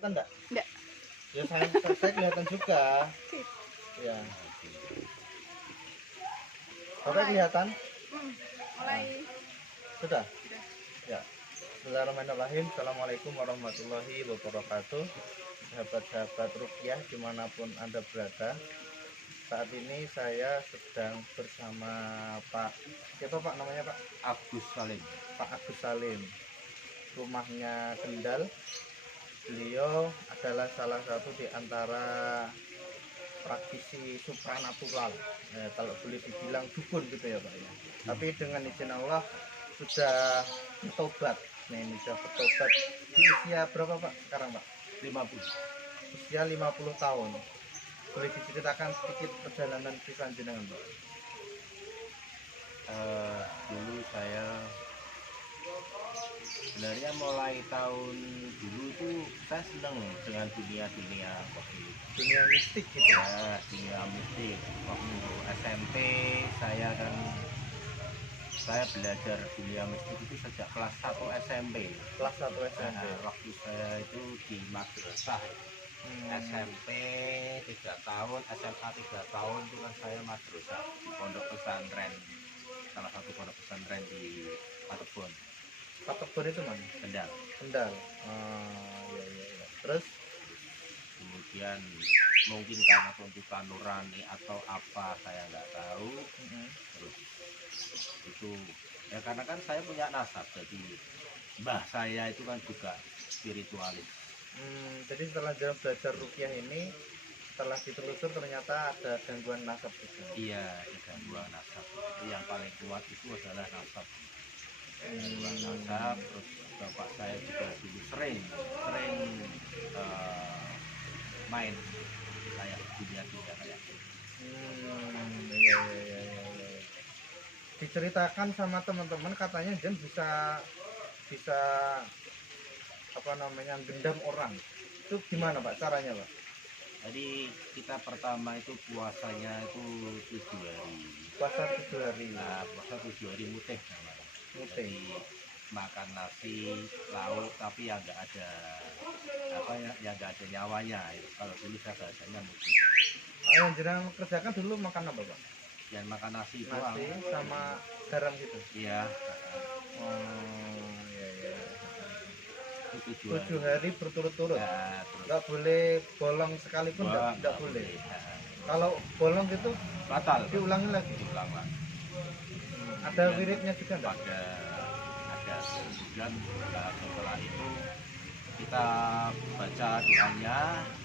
kelihatan enggak? Enggak. Ya saya kelihatan juga. Ya. Bapak kelihatan? Mulai. Sudah? Ya. Bismillahirrahmanirrahim. Assalamualaikum warahmatullahi wabarakatuh. Sahabat-sahabat ruqyah dimanapun Anda berada. Saat ini saya sedang bersama Pak, siapa Pak namanya Pak? Agus Salim. Pak Agus Salim. Rumahnya Kendal. Beliau adalah salah satu di antara praktisi supranatural, kalau boleh dibilang dukun gitu ya Pak ya. Tapi dengan izin Allah sudah bertobat. Nah ini sudah bertobat di usia berapa Pak sekarang Pak? 50. Usia 50 tahun. Boleh diceritakan sedikit perjalanan kisah jenengan Pak? Dulu saya sebenarnya mulai tahun dulu itu saya senang dengan dunia waktu Dunia mistik gitu ya? ya, dunia mistik. Waktu SMP saya belajar dunia mistik itu sejak kelas 1 SMP. Kelas 1 SMP. Waktu saya itu di madrasah SMP 3 tahun, SMA 3 tahun itu kan saya madrasah di pondok pesantren, salah satu pondok pesantren di Patebon. Patebon itu mana? Kendal. Kendal. Ya, ya, ya. Terus Kemudian mungkin karena tuntutan nurani atau apa saya nggak tahu. Terus itu ya karena kan saya punya nasab, jadi mbah saya itu kan juga spiritualis. Jadi setelah jalan belajar ruqyah ini, setelah ditelusur ternyata ada gangguan nasab juga. Iya, ada gangguan nasab. Yang paling kuat itu adalah nasab. Gangguan nasab. Terus bapak saya juga dulu sering main kayak dunia kayak Iya, iya, iya, iya. Diceritakan sama teman-teman katanya Jen bisa apa namanya gendam orang. Itu gimana Pak caranya Pak? Jadi kita pertama itu puasanya itu 7 hari. Puasa 7 hari. Nah, puasa 7 hari mutih namanya. Mutih. Jadi makan nasi lauk tapi yang enggak ada apa ya, yang enggak ada nyawanya. Kalau dulu saya bahasanya mutih. Yang jenengan kerjakan dulu makan apa Pak? Yang makan nasi doang. Nasi sama garam gitu. Iya. Oh, iya, iya. 7 7 hari berturut-turut. Ya, terus Nggak boleh bolong sekalipun, nggak boleh. Nah, Kalau bolong gitu batal. diulangi lagi. Diulang lagi. Ada wiridnya juga enggak? Ada. Kemudian setelah itu kita baca doanya,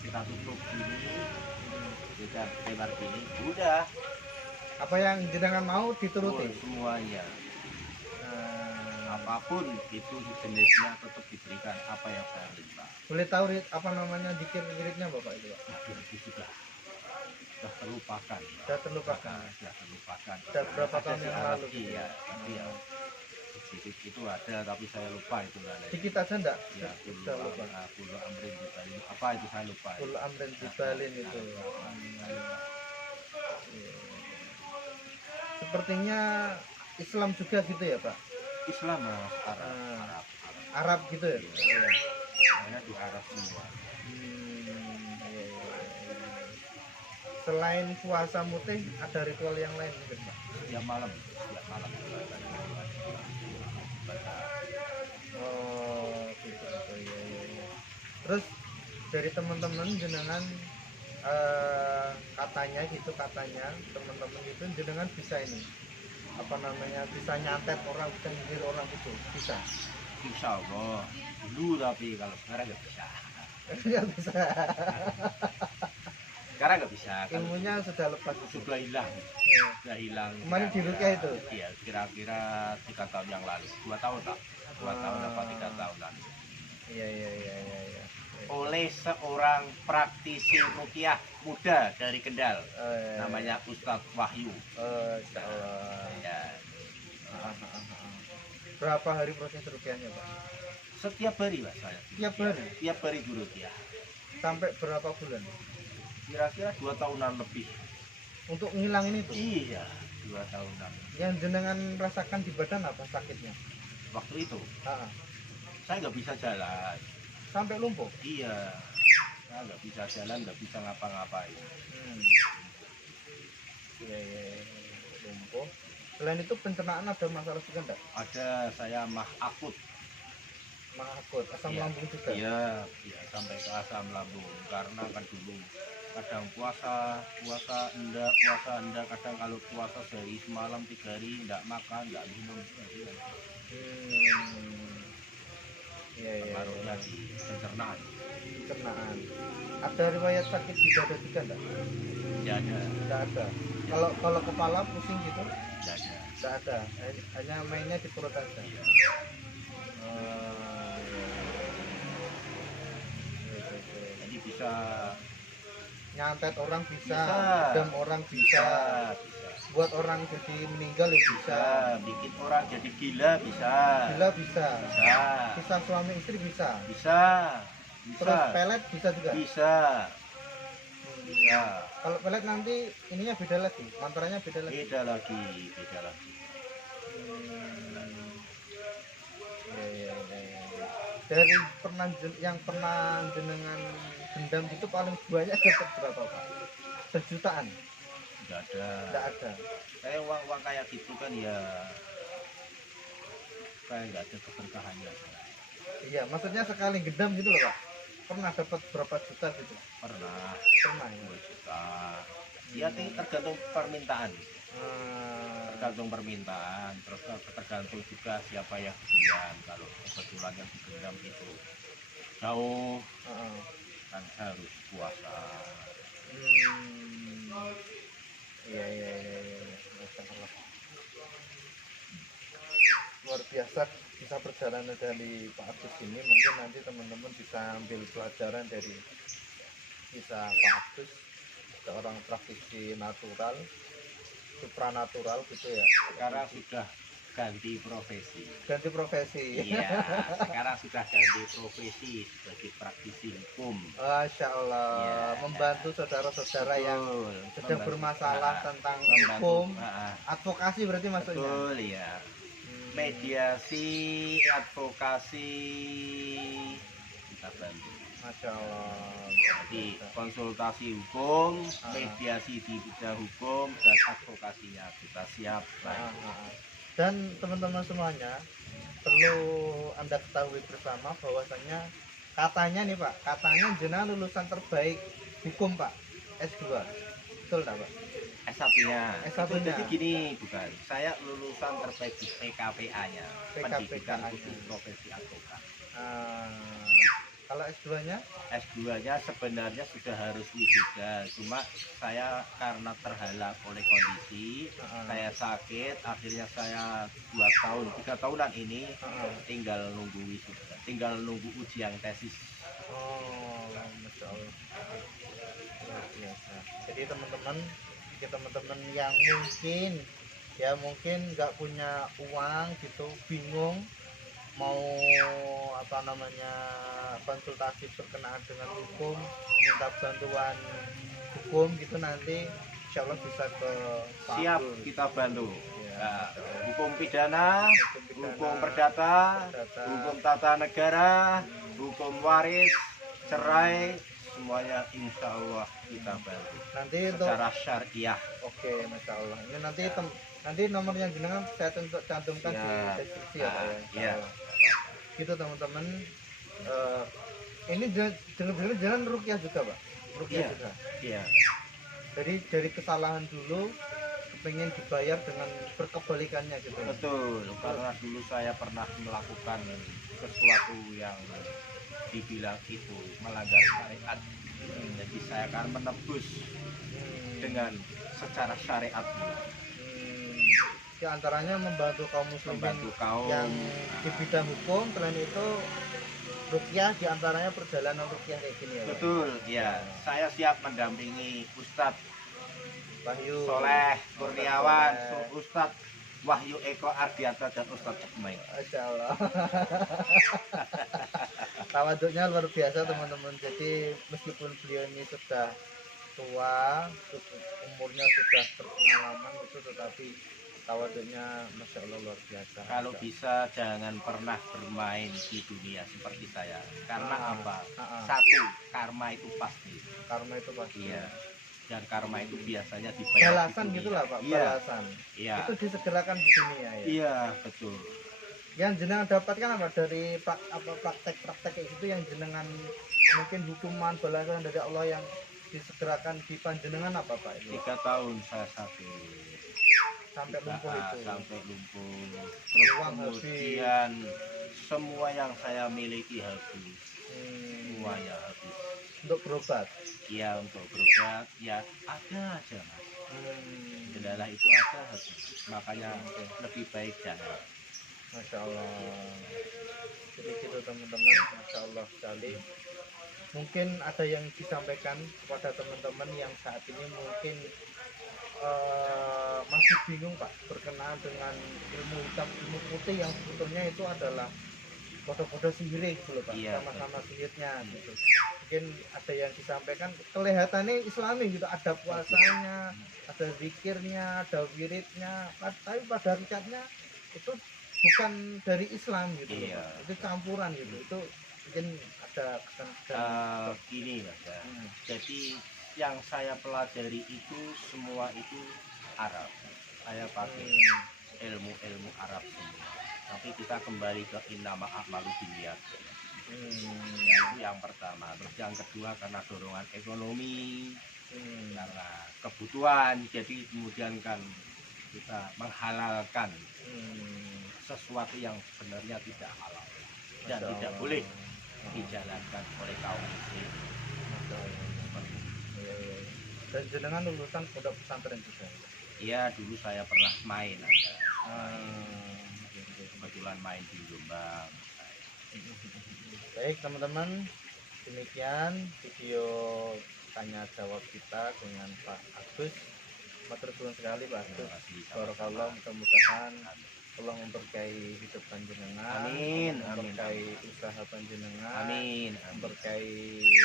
kita tutup ini, kita lebar gini, udah. Apa yang jenengan mau dituruti? Semuanya. Nah, Apapun itu jenisnya tetap diberikan apa yang saya minta. boleh tahu apa namanya zikir wiridnya Bapak itu Pak? Itu sudah terlupakan. Sudah terlupakan. Sudah terlupakan. Sudah berapa tahun yang lalu? Iya, tapi ya itu ada tapi saya lupa itu namanya. Dikit aja enggak? Ya, Sudah lupa. Pulau Amrin Jibalin. Apa itu saya lupa. Kul amrin jibalin itu. Sepertinya Islam juga gitu ya Pak? Islam Mas, Arab gitu ya? Iya. Saya di Arab semua. Iya, iya, iya. Selain puasa mutih ada ritual yang lain mungkin Pak? Setiap malam baca. Oh gitu, gitu. Iya, iya, iya. Terus dari teman-teman jenengan katanya teman-teman itu jenengan bisa ini apa namanya bisa nyantet orang, bisa nyihir orang itu bisa? Insya Allah dulu, tapi kalau sekarang nggak bisa. Nggak bisa. Sekarang nggak bisa. Ilmunya sudah lepas itu. Sudah hilang. Iya. Sudah hilang. Kemarin di Ruqyah itu? Iya, kira-kira 3 tahun yang lalu. 2 tahun tak? 2 tahun apa 3 tahun lalu. Iya, iya, iya, iya, iya. Oleh seorang praktisi ruqyah muda dari Kendal, Iya. namanya Ustadz Wahyu. Insya Allah. Ya. Berapa hari proses ruqyahnya Pak? Setiap hari Pak saya. Tiap hari? Tiap hari di ruqyah. Sampai berapa bulan? Kira-kira 2 tahunan lebih. Untuk ngilangin itu? Iya, 2 tahunan. Yang jenengan rasakan di badan apa sakitnya? Waktu itu Ah, saya nggak bisa jalan. sampai lumpuh. Iya, saya nggak bisa jalan, nggak bisa ngapa-ngapain. Iya, iya, iya. Lumpuh. Selain itu pencernaan ada masalah juga enggak? Ada, saya mah akut. Akut, asam Iya. lambung juga. Iya, iya, sampai ke asam lambung. Karena kan dulu kadang puasa enggak, kadang kalau puasa sehari semalam 3 hari enggak makan, enggak minum. Iya, iya, Pengaruhnya iya. di pencernaan. Pencernaan. Ada riwayat sakit di dada juga enggak? Tidak ada, Enggak ada. Kalau kepala pusing gitu? tidak ada. Enggak ada. Hanya mainnya di perut aja. Iya. Jadi bisa Nyantet orang bisa, Bisa. gedam orang bisa, bisa, buat orang jadi meninggal ya bisa, bisa, bikin orang jadi gila bisa, gila bisa, bisa, kisah suami istri bisa, bisa, terus bisa, pelet bisa juga. bisa, bisa. Kalau pelet nanti ininya beda lagi, mantranya beda lagi. Beda lagi, beda lagi. Ya, ya, ya, ya. Dari yang pernah jenengan dendam itu paling banyak dapat berapa Pak? Sejutaan? Tidak ada. Tidak ada. Kayak uang kayak gitu kan ya, kayak nggak ada keberkahannya. Iya, maksudnya sekali gendam gitu loh Pak. Pernah dapat berapa juta gitu? Pernah Pernah ya. 2 juta. Ya tergantung permintaan. Tergantung permintaan, terus tergantung juga siapa yang digendam. Kalau kebetulan yang digendam itu jauh, kan harus puasa. Iya, iya, iya, iya. Luar biasa bisa perjalanan dari Pak Agus ini. Mungkin nanti teman-teman bisa ambil pelajaran dari kisah Pak Agus, seorang praktisi natural, supranatural gitu ya. Sekarang sudah ganti profesi. Ganti profesi. Iya, sekarang sudah ganti profesi sebagai praktisi hukum. Masya Allah, Iya. membantu saudara-saudara yang Betul, sedang membantu. bermasalah tentang Membantu. hukum, Ah, advokasi berarti maksudnya. betul ya. Mediasi, advokasi, kita bantu. Masya Allah. Jadi konsultasi hukum, mediasi di bidang hukum, dan advokasinya kita siap. Dan teman-teman semuanya perlu Anda ketahui bersama bahwasanya katanya nih Pak, katanya jenengan lulusan terbaik hukum Pak, S2. Betul enggak Pak? S1-nya. S1-nya. Jadi gini, bukan. Saya lulusan terbaik di PKPA-nya, Pendidikan Khusus Profesi Advokat. Kalau S2-nya? S2-nya sebenarnya sudah harus wisuda, cuma saya karena terhalang oleh kondisi, saya sakit, akhirnya saya 3 tahunan ini tinggal nunggu wisuda, tinggal nunggu ujian tesis. Oh, Masya Allah. Luar biasa. Jadi teman-teman yang mungkin nggak punya uang gitu, bingung mau konsultasi berkenaan dengan hukum, minta bantuan hukum gitu, nanti insya Allah bisa ke Pak Siap Abdul. kita bantu. Ya. Nah, hukum pidana, hukum perdata, hukum tata negara, hukum waris, cerai, semuanya insya Allah kita bantu Nanti untuk secara syariah. oke, Masya Allah. Ini nanti nomornya jenengan saya cantumkan di deskripsi ya Pak ya. Iya. Gitu teman-teman. Ini dengar jalan rukyah juga Pak. Rukyah Iya. juga. Iya. Jadi dari kesalahan dulu pengen dibayar dengan berkebalikannya gitu. Betul, karena dulu saya pernah melakukan sesuatu yang dibilang itu melanggar syariat. Jadi saya akan menebus dengan secara syariat. Di antaranya membantu kaum muslimin yang di bidang hukum. Selain itu rukyah, di antaranya perjalanan rukyah kayak gini ya Pak? Betul, ya. Saya siap mendampingi Ustadz Wahyu Soleh Kurniawan, Ustadz Wahyu Eko Ardianta, dan Ustadz Cekmai. Masya Allah. Tawaduknya luar biasa teman-teman. Jadi meskipun beliau ini sudah tua, umurnya sudah berpengalaman itu, tetapi tawaduknya masya Allah luar biasa. Kalau Masya bisa jangan pernah bermain di dunia seperti saya. Karena Ah, apa? ah. Satu, karma itu pasti. Karma itu pasti. Iya. Dan karma itu biasanya dibayar di Balasan dunia. gitulah Pak, Iya. balasan. Iya. Itu disegerakan di dunia ya. Iya, betul. Yang jenengan dapatkan apa dari praktek-praktek kayak gitu yang jenengan mungkin hukuman balasan dari Allah yang disegerakan di panjenengan apa Pak itu? 3 tahun saya sakit. Sampai lumpuh itu. Sampai lumpuh. Terus Uang kemudian semua yang saya miliki habis. Hmm, Semuanya habis. untuk berobat. Ya untuk berobat ya ada aja mas. Kendala itu ada aja. Makanya lebih baik jangan. Masya Allah. Jadi gitu teman-teman, Masya Allah sekali. Mungkin ada yang disampaikan kepada teman-teman yang saat ini mungkin masih bingung Pak berkenaan dengan ilmu hitam, ilmu putih yang sebetulnya itu adalah kode-kode sihir gitu loh Pak, Iya, sama-sama sihirnya gitu. Mungkin ada yang disampaikan kelihatannya Islami gitu, ada puasanya, ada zikirnya, ada wiridnya, tapi pada hakikatnya itu bukan dari Islam gitu loh Iya. Pak. Itu campuran gitu. Itu mungkin ada kesan-kesan. Gini mas ya. Hmm. Jadi yang saya pelajari itu semua itu Arab. Saya pakai ilmu-ilmu Arab semua. Tapi kita kembali ke innama a'malu binniyat. Itu yang pertama. Terus yang kedua karena dorongan ekonomi, karena kebutuhan. Jadi kemudian kan kita menghalalkan sesuatu yang sebenarnya tidak halal dan Masya tidak Allah. boleh dijalankan oleh kaum muslim. Masya Allah. Iya, iya. Dan jenengan lulusan pondok pesantren juga. Iya dulu saya pernah main ada. Ah, Kebetulan main di Jombang. baik teman-teman, demikian video tanya jawab kita dengan Pak Agus. Matur suwun sekali Pak Terima Agus. kasih. Barakallah, mudah-mudahan Allah memberkahi hidup panjenengan. Amin, amin, Memberkahi usaha panjenengan. Amin, amin, Memberkahi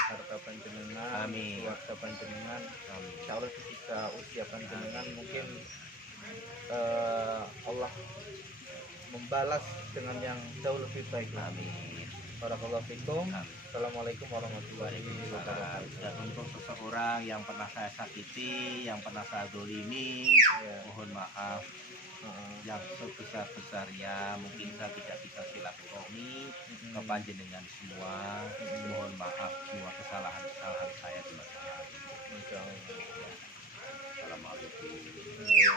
harta panjenengan. Amin. Keluarga panjenengan. amin. Insya Allah di sisa usia panjenengan mungkin Allah membalas dengan yang jauh lebih baik lagi. Amin. Barakallahu fikum. Amin. Assalamualaikum warahmatullahi wabarakatuh. Dan untuk seseorang yang pernah saya sakiti, yang pernah saya dolimi, Ya, mohon maaf heeh. yang sebesar-besarnya. Mungkin saya tidak bisa silaturahmi ke panjenengan semua. Mohon maaf semua kesalahan-kesalahan saya di masa lalu. Insya Allah. Assalamualaikum. Ya.